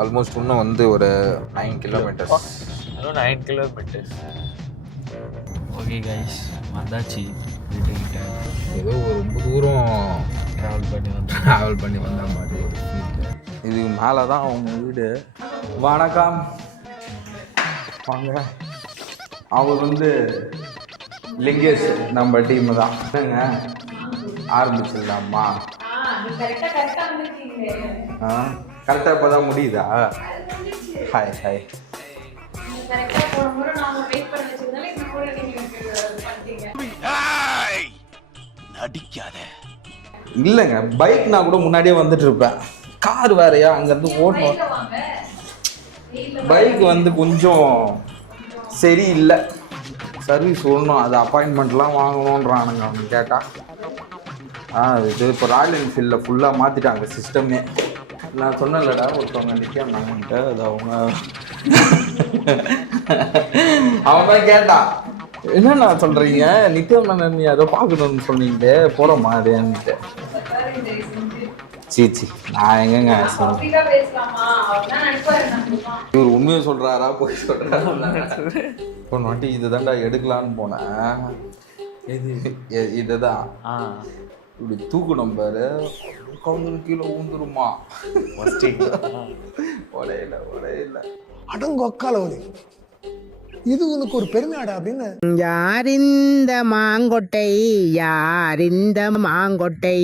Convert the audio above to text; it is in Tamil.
ஆல்மோஸ்ட் இன்னும் வந்து ஒரு 9 கிலோமீட்டர்ஸ். அதுவும் 9 கிலோமீட்டர்ஸ். ஓகே கைஸ், வந்தாச்சு வீட்டுக்கிட்ட. ஏதோ ரொம்ப தூரம் ட்ராவல் பண்ணி வந்த மாதிரி ஒரு ஃபீல். இது மேலே தான் அவங்க வீடு. வணக்கம் வாங்க. அவர் வந்து லிங்கேஷ் நம்ம டீமு தான். என்னங்க ஆரம்பிச்சிடலாமா? கரெக்டாக இப்போ தான் முடியுதா? Hi hi. நடிக்காத. இல்லைங்க, பைக் நான் கூட முன்னாடியே வந்துட்டு இருப்பேன். கார் வேறையா அங்கேருந்து ஓட்டணும். பைக் வந்து கொஞ்சம் சரியில்லை, சர்வீஸ் ஒன்றும். அது அப்பாயின்மெண்ட்லாம் வாங்கணுன்றானுங்க அவங்க கேட்டால். இது இப்போ ராயல் என்ஃபீல்டில் ஃபுல்லாக மாற்றிட்டாங்க சிஸ்டமே. நான் சொன்னேன்லடா ஒருத்தவங்க நிற்காமன்ட்டு, அது அவங்க அவன் தான் கேட்டான், என்னண்ணா சொல்கிறீங்க நித்யானந்தன் நீ அதை பார்க்கணுன்னு சொன்னீங்களே போகிறோமா அதேன்ட்டு. சீச்சி நான் எங்கங்க இவர் உண்மையை சொல்கிறாரா போய் சொல்கிறாரா? போன வாட்டி இது தான்டா எடுக்கலான்னு போனேன். இதுதான் இப்படி தூக்கணும் பாரு, கவுந்து கீழே ஊந்துருமா. உடையில அடங்கொக்காலவனி, இது உனக்கு ஒரு பெருமையாடா அப்படின்னு. யார் இந்த மாங்கொட்டை, யார் இந்த மாங்கொட்டை?